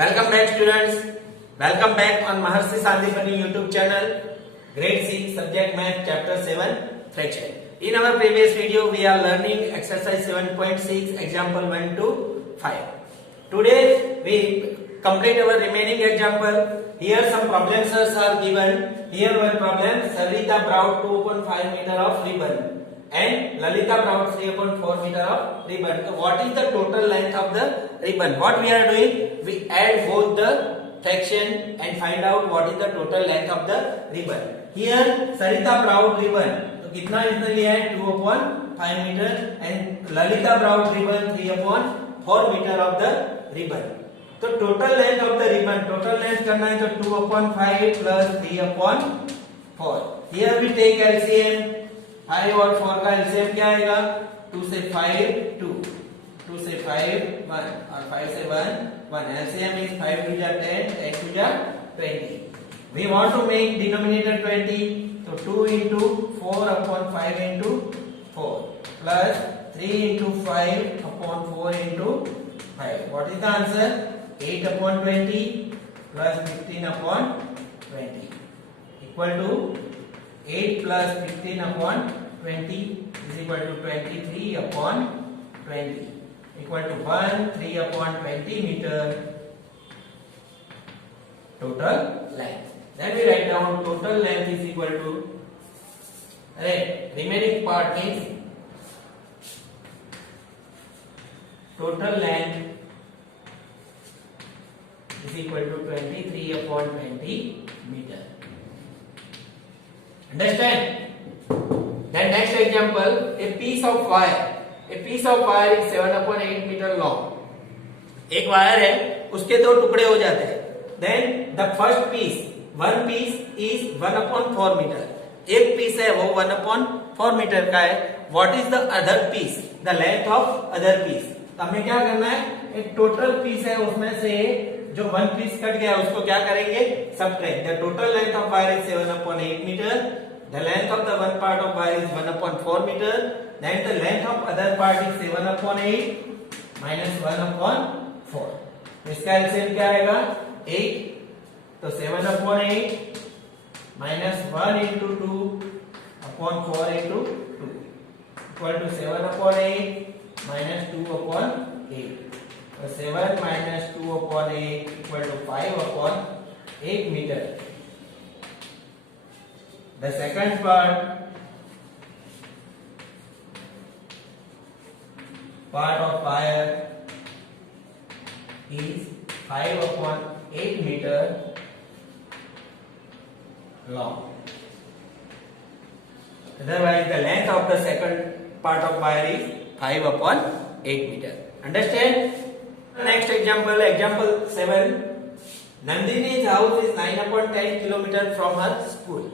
Welcome back students. Welcome back on Maharshi Sandipani YouTube channel. Grade 6 subject math chapter 7 fraction. In our previous video we are learning exercise 7.6 example 1 to 5. Today we complete our remaining example. Here some problems are given. Here one problem, Sarita brought 2.5 meter of ribbon and Lalita brought 3.4 meter of ribbon. So what is the total length of the ribbon? What we are doing? We add both the fraction and find out what is the total length of the ribbon. Here Sarita brought ribbon. तो कितना इसने लिया है 2/5 metre and Lalita brought ribbon 3/4 metre of the ribbon. तो total length of the ribbon, total length करना है तो 2/5 plus 3/4. Here we take LCM. 5 और 4 का LCM क्या आएगा? 2 से 5 2, 2 से 5 1 और 5 से 1 1. LCM is 5 to 10, 10 to 20. We want to make denominator 20, so 2 into 4/5 into 4 plus 3 into 5/4 into 5. What is the answer? 8/20 plus 15/20 equal to 8 plus 15/20 is equal to 23/20 equal to 3/20 meter total length. Then we write down total length is equal to remaining part means total length is equal to 23/20 meter. Understand? Then next example, a piece of wire. A piece of wire is 7/8 meter long. एक wire है, उसके दो टुकड़े हो जाते हैं. Then the first piece, one piece is 1/4 meter. एक piece है वो 1/4 मीटर का है. What is the other piece? The length of other piece. तो हमें क्या करना है? एक टोटल पीस है, उसमें से जो वन पीस कट गया उसको क्या करेंगे? Subtract. The total length of wire is 7/8 metre. The length of the one part of wire is 1/4 metre. Then the length of other part is 7/8 minus 1/4. इसका LCM क्या आएगा? 8. तो 7/8 minus 1 into 2/4 into 2 equal to 7/8 minus 2/8. 7 minus 2/8 equal to 5/8 meter. The second part of wire is 5/8 meter long. Otherwise, the length of the second part of wire is 5/8 meter. Understand? Next example, example 7. Nandini's house is 9/10 kilometer from her school.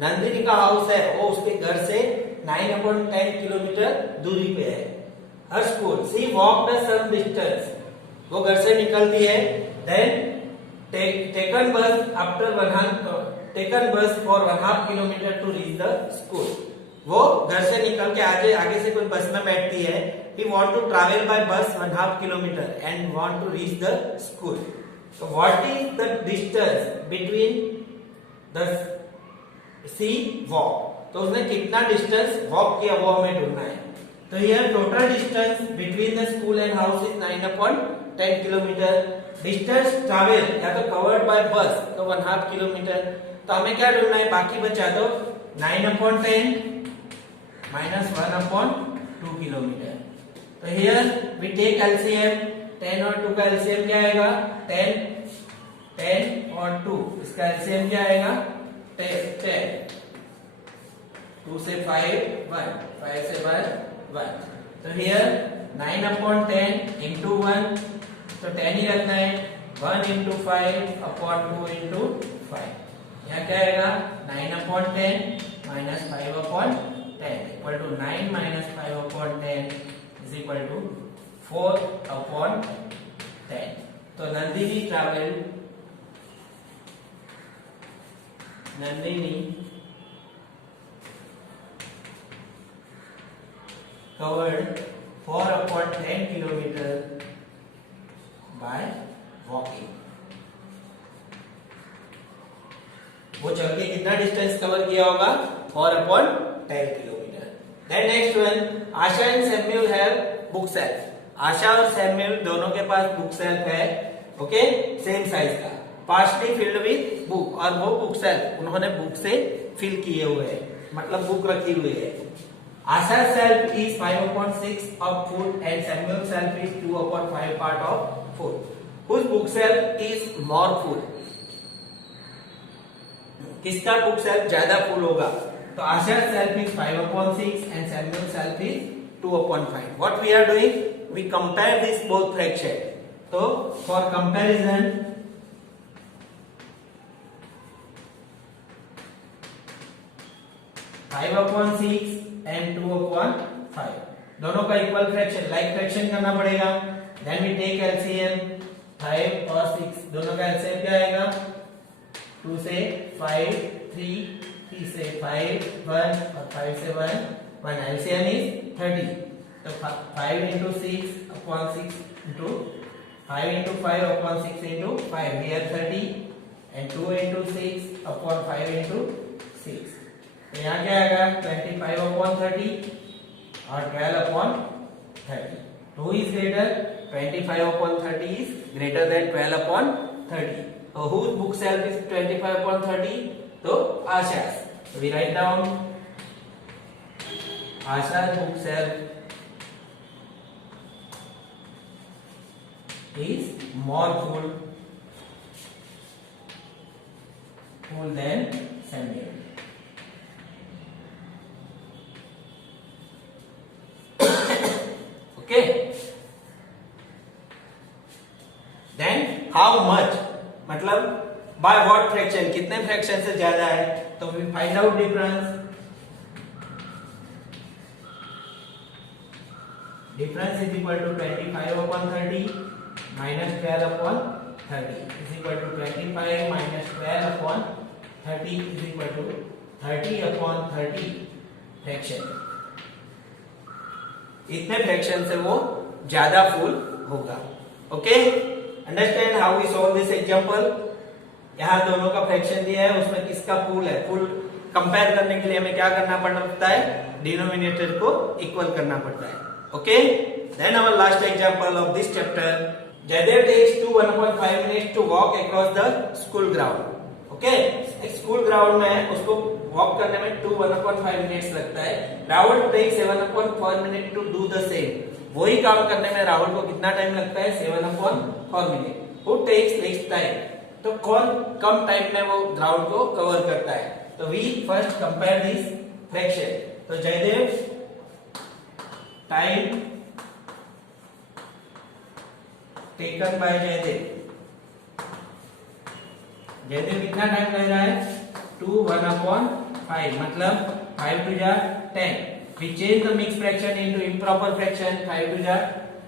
Nandini का house है वो उसके घर से 9/10 kilometre दूरी पे है. हर school she walk the some distance. वो घर से निकलती है. Then taken bus after taken bus for 1/2 kilometre to reach the school. वो घर से निकल के आगे से कोई बस में बैठती है. We want to travel by bus 1/2 kilometer and want to reach the school. So what is the distance between the C walk? तो उसने कितना डिस्टेंस वॉक किया वो हमें ढूंढना है. तो here total distance between the school and house is 9/10 kilometre. Distance travel या तो कवर्ड बाय बस तो 1/2 किलोमीटर. तो हमें क्या ढूंढना है? बाकी बचा दो 9/10 minus 1/2 किलोमीटर. तो here we take LCM. 10 और 2 का LCM क्या आएगा? 10 और 2 इसका LCM क्या आएगा? 10. 2 से 5 1, 5 से 1. तो here 9/10 into 1 तो 10 ही रखना है. 1 into 5/2 into 5. यहाँ क्या आएगा? 9/10 minus 5/10 equal to 9 minus 5/10 is equal to 4/10. तो Nandini covered 4/10 kilometer by walking. वो चल के कितना डिस्टेंस कवर किया होगा 4/10 kilometre. Then next one, Asha and Samuel have book shelf. Asha और सैमुअल दोनों के पास बुक सेल्फ है, ओके, सेम साइज का, पार्शली फिल्ड विद बुक, और वो बुक सेल्फ उन्होंने बुक से फिल किए हुए हैं, मतलब बुक रखी हुई है। Asha shelf is 5/6 of food and Samuel self is 2/5 part of food. Whose book self is more full? किसका बुक सेल्फ ज्यादा फुल होगा? तो आशा shelf is 5/6 and Samuel self is 2/5. What we are doing? We compare this both fraction. तो for comparison, and 2/5 दोनों का equal fraction, like fraction करना पड़ेगा। Then we take LCM, 5 और 6 दोनों का एलसीएम क्या आएगा? 2 से 5 3, 3 से 5 1 और 5 से 1 एलसीएम इज 30। तो 5 into 6/6 into 5 into 5/6 into 5 here 30 and 2 into 6/5 into 6। तो यहाँ क्या आएगा? 25/30 और 12/30। 2 is greater, 25/30 is greater than 12/30. So whose book self is 25/30? तो Asha's. So we write down Asha's book self is more full than Samuel. Okay, then how much, मतलब by what fraction, कितने fraction से ज्यादा है? तो we find out difference is equal to 25/30 minus 12/30 is equal to 25 minus 12/30 is equal to 30/30 fraction. इतने fraction से वो ज्यादा फुल होगा। Okay, understand how we solve this example. यहाँ दोनों का फ्रैक्शन दिया है, उसमें किसका फुल है? फुल कंपेयर करने के लिए हमें क्या करना पड़ता है? डिनोमिनेटर को इक्वल करना पड़ता है। Okay, then our last example of this chapter, Jaidev takes 1/5 minutes to walk across the school ground. Okay, school ground में उसको वॉक करने में 1/5 minutes लगता है। Rahul takes 7/4 minutes to do the same. वही काम करने में राहुल को कितना टाइम लगता है? 7/4 minutes. Who takes less time? तो कौन कम टाइम में वो ग्राउंड को कवर करता है? तो we first compare this fraction. तो Jaidev time taken by Jaidev कितना टाइम लग रहा है? 1/5 मतलब 5 to the 10. We change the mixed fraction into improper fraction. 5 to the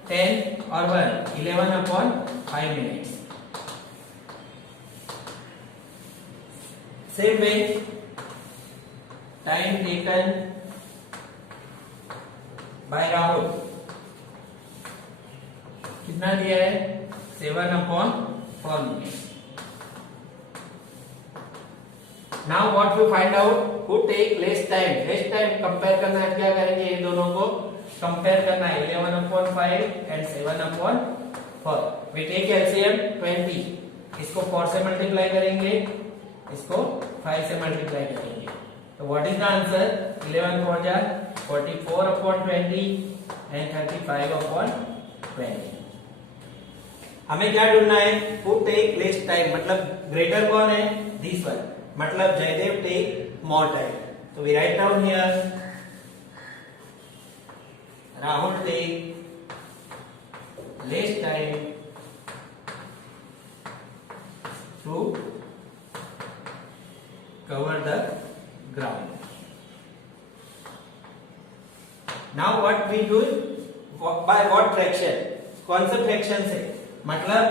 10 और 1 11/5 minutes. Same way, time taken by Rahul कितना दिया है? 7/4 minutes. Now what we find out? Who take less time? Less time compare करना है, क्या करेंगे? ये दोनों को compare करना है। 11/5 and 7/4. We take LCM 20. इसको 4 से मल्टीप्लाई करेंगे, इसको 5 से मल्टीप्लाई करेंगे। तो what is the answer? 11 4 जा 44/20 and 35/20. हमें क्या ढूंढना है? Who take less time, मतलब ग्रेटर कौन है? This one, मतलब जयदेव टेक मोर टाइम। तो we write down here Rahul take less time to cover the ground. Now what we do, by what fraction, कौन से फ्रैक्शन से, मतलब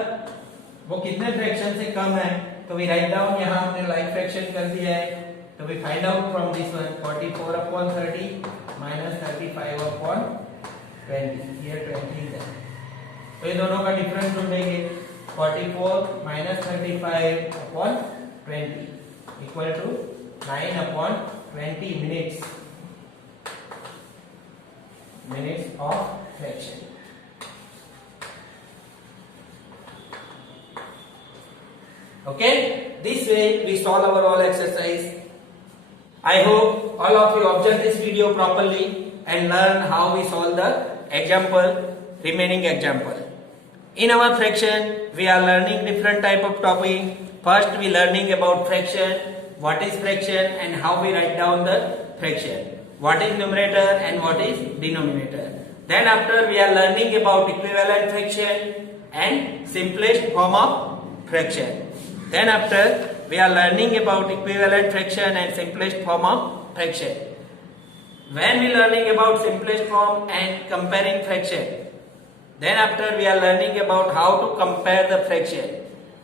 वो कितने फ्रैक्शन से कम है? तो वी राइट डाउन, यहाँ हमने लाइक फ्रैक्शन कर दिया है। तो we find out from this one 44/30 minus 35/20, here 20 है। तो ये दोनों का डिफरेंस ढूंढेंगे। 44 minus 35 upon 20 equal to 9 upon 20 minutes of fraction. Okay, this way we solve our all exercise. I hope all of you observe this video properly and learn how we solve the remaining example. In our fraction, we are learning different type of topic. First, we learning about fraction, what is fraction and how we write down the fraction. What is numerator and what is denominator. Then after, we are learning about equivalent fraction and simplest form of fraction. Then after, we are learning about equivalent fraction and simplest form of fraction. When we learning about simplest form and comparing fraction, then after we are learning about how to compare the fraction.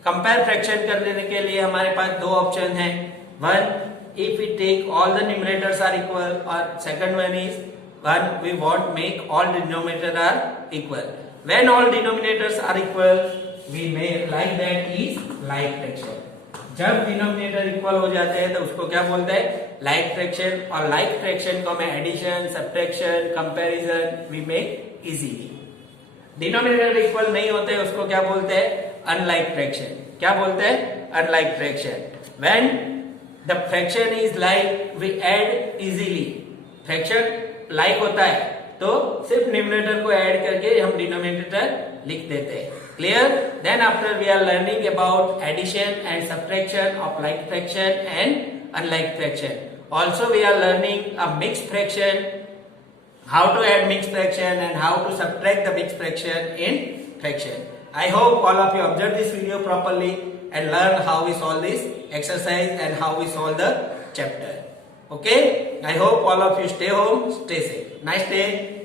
Compare fraction करने के लिए हमारे पास दो option हैं. One, if we take all the numerators are equal, or second one is one we want make all denominators are equal. When all denominators are equal, we may like that is like fraction. जब denominator equal हो जाते हैं तो उसको क्या बोलते हैं? Like fraction. और लाइक फ्रैक्शन को हमें addition, subtraction, comparison we make easily. Denominator equal नहीं होते उसको क्या बोलते हैं? Unlike fraction. क्या बोलते हैं? Unlike fraction. When the fraction is like we add easily. Fraction like होता है तो सिर्फ न्यूमरेटर को ऐड करके हम डिनोमिनेटर लिख देते हैं. Clear? Then after we are learning about addition and subtraction of like fraction and unlike fraction. Also we are learning a mixed fraction, how to add mixed fraction and how to subtract the mixed fraction in fraction. I hope all of you observe this video properly and learn how we solve this exercise and how we solve the chapter. Okay? I hope all of you stay home, stay safe. Nice day.